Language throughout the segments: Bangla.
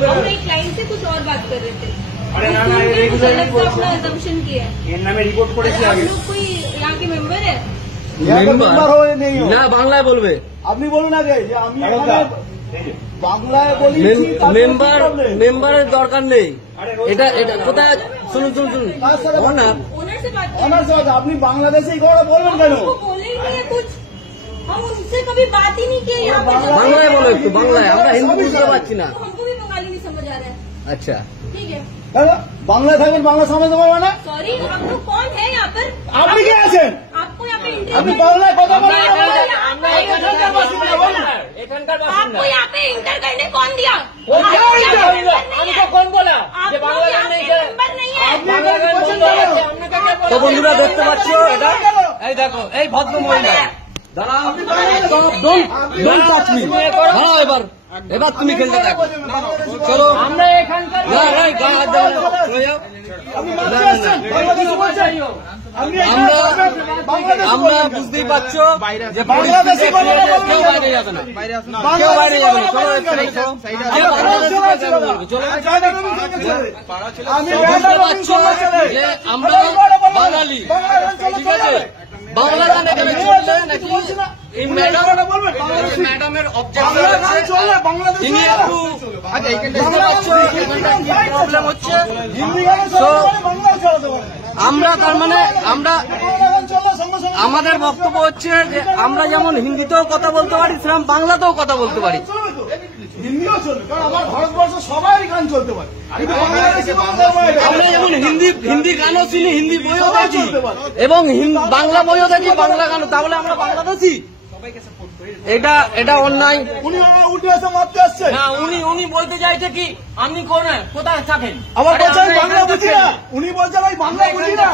हम एक क्लाइंट से कुछ और बात कर रहे थे। अरे ना ना, ये अपना असम्पशन किया है। ये नामे रिपोर्ट করেছি আগে। आप लोग कोई यहाँ के मेंबर है? মেম্বার হয়ে নেই না, বাংলায় বলবে। আপনি বলুন আগে যে আমি বাংলায় বলি। মেম্বারের দরকার নেই। এটা এটা কোথায়? শুনুন শুনুন শুনুন, ओनर से बात অনার সাহেব আপনি বাংলাদেশে এই কথা বলবেন কেন? बोले ही नहीं है कुछ, हम उनसे कभी बात ही नहीं की यहाँ पर। বাংলায় বলো একটু, বাংলায়। আমরা হিন্দি বুঝতে পারছি না। हमको भी बंगाली नहीं समझ आ रहा है। আচ্ছা ठीक है, বাংলায় থাকবেন, বাংলা সমাজ পারবে না। सॉरी, आप लोग कौन है यहाँ पर? আপনি কে আছেন? आपको यहाँ पे আপনি বাংলায় কথা বলেন। आपको यहाँ पे इंटर करने कौन दिया? हमको कौन बोला? आप लोग यहाँ पे मेंबर नहीं है। তো বন্ধুরা দেখতে পাচ্ছ, এটা এই দেখো, এই ভদ্র মহিলা। দাঁড়াও, এবার এবার তুমি খেলতে থাকো। চলো, আমরা এখানকার আমরা বুঝতেই পারছো যে বাংলাদেশে কেউ বাইরে যাবে না, কেউ বাইরে যাবে না। চলো বুঝতে পারছো যে আমরা বাঙালি, ঠিক আছে? বাংলা গান এখানে চলছে নাকি? এই ম্যাডামের অবজেক্ট তিনি একটু বুঝতে পারছো এখানটা কি প্রবলেম হচ্ছে। আমরা তার মানে আমরা আমাদের বক্তব্য হচ্ছে যে আমরা যেমন হিন্দিতেও কথা বলতে পারি, সেরকম বাংলাতেও কথা বলতে পারি। হিন্দিও চলবে, কারণ আমার ভারতবর্ষ সবাই গান চলতে পারে। আমরা যেমন হিন্দি গানও শুনি, হিন্দি বইও দেখি, এবং বাংলা বইও দেখি, বাংলা গানও। তাহলে আমরা বাংলাদেশি? এটা এটা অন্যায়। উনি উঠে এসে মারতে আসছে। না, উনি বলতে চাইছে কি আপনি কোথায় থাকেন? আবার বলছেন বাংলা বুঝি না। উনি বলছেন আমি বাংলা বুঝি না।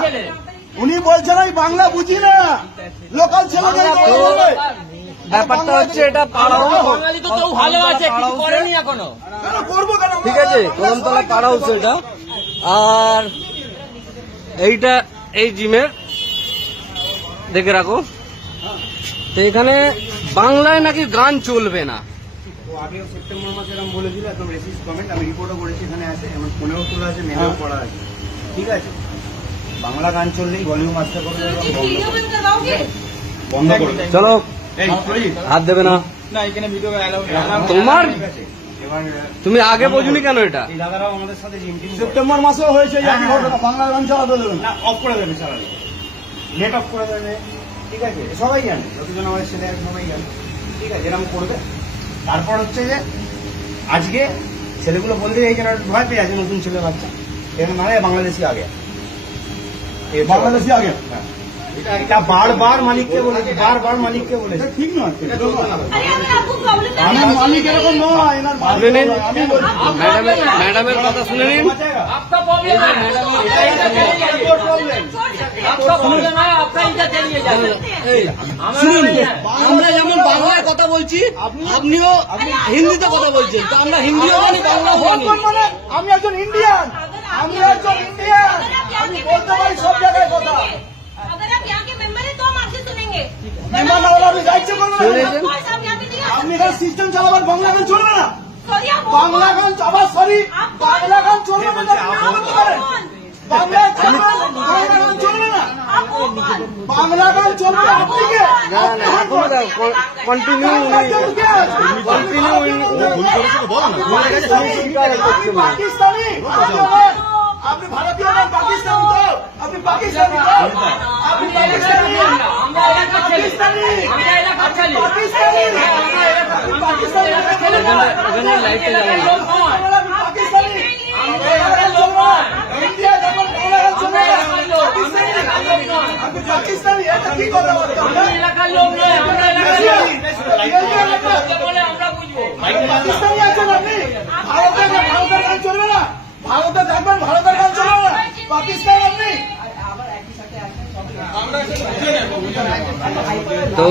উনি বলছেন আমি বাংলা বুঝি না। লোকাল ছেলেদের ব্যাপারটা হচ্ছে এটা পাড়া হাউস। বাঙালি তো কেউ ভালো আছে, কিছু করেনি এখনো। কেন করবো কেন? ঠিক আছে, কলমতলা পাড়া হাউস এটা। আর এইটা এই জিমের দেখে রাখো। তো এখানে বাংলায় নাকি গান চলবে না। আগে সেপ্টেম্বর মাসে এরকম বলেছিল, একদম রেসিস্ট কমেন্ট। আমি রিপোর্টও করেছি, এখানে আছে, এমন ফোনেও তোলা আছে, মেলেও পড়া আছে। ঠিক আছে, বাংলা গান চললেই ভলিউম আসতে করবে, वीडियो बंद करवाओगे? বন্ধ করবে। চলো, হাত দেবে না। না, এখানে ভিডিও তোমার এবার তুমি আগে বোঝুনি কেন এটা? এই দাদারাও আমাদের সাথে জিমটিম সেপ্টেম্বর মাসেও হয়েছে এই একই ঘটনা। বাংলা গান চালাতে দেবেন না, অফ করে দেবে, চালাবে, নেট অফ করে দেবে। ঠিক আছে, সবাই জানে, যতজন আমাদের ছেলে সবাই জানে। ঠিক আছে, এরকম করবে। তারপর হচ্ছে যে আজকে ছেলেগুলো বলতে চাইছে না, ভয় পেয়ে আছে নতুন ছেলে বাচ্চা, এর মানে বাংলাদেশি আগে, বাংলাদেশি আগে। এটা বারবার মালিককে বলেছে, বারবার মালিককে বলেছে। ঠিক নয়, अरे अगर आपको प्रॉब्लम है আমি মালিক এরকম নয়। শুনে নিন, ম্যাডামের কথা শুনে নিন। आपका प्रॉब्लम है, आपका प्रॉब्लम है, आपका इधर चलिए जाए। শুনুন, আমরা যেমন বাংলায় কথা বলছি, আপনিও হিন্দিতে কথা বলছেন। তো আমরা হিন্দিও জানি, বাংলাও জানি। মানে আমি একজন ইন্ডিয়ান, আমি একজন ইন্ডিয়ান, আমি বলতে পারি সব জায়গায় কথা। अगर आप यहाँ के मेंबर हैं तो हम आपसे सुनेंगे। মেম্বার না হলে আপনি দায়িত্ব করবেন। Boss, आप यहाँ पे नहीं आ আপনি এখানে সিস্টেম চালাবার, বাংলা গান চলবে না। सॉरी, आप বাংলা গান আবার সরি, বাংলা গান চলবে না। বাংলা গান চলবে না, आप वो कौन? বাংলা গান চলবে। আপনি কে? না না, এখনো কন্টিনিউ পাকিস্তানি, আপনি ভারতীয় না পাকিস্তানি? তো আপনি পাকিস্তানি, তো আপনি পাকিস্তানি, আমরা এলাকার ছেলে, আমরা এলাকার ছেলে, পাকিস্তানি, পাকিস্তানি, এখানে লাইটে যাবে না। পাকিস্তানি, ইন্ডিয়া যখন বাংলা গান চলবে না, আপনি পাকিস্তানি, এটা কি কথা বলছেন? আমরা এলাকার লোক নয়, আমরা এলাকার লোক বলে আমরা বুঝবো। পাকিস্তানি আছেন আপনি? ভারতের গান চলবে না? ভারতে থাকবেন, ভারতের গান চলবে না? পাকিস্তান আপনি? তো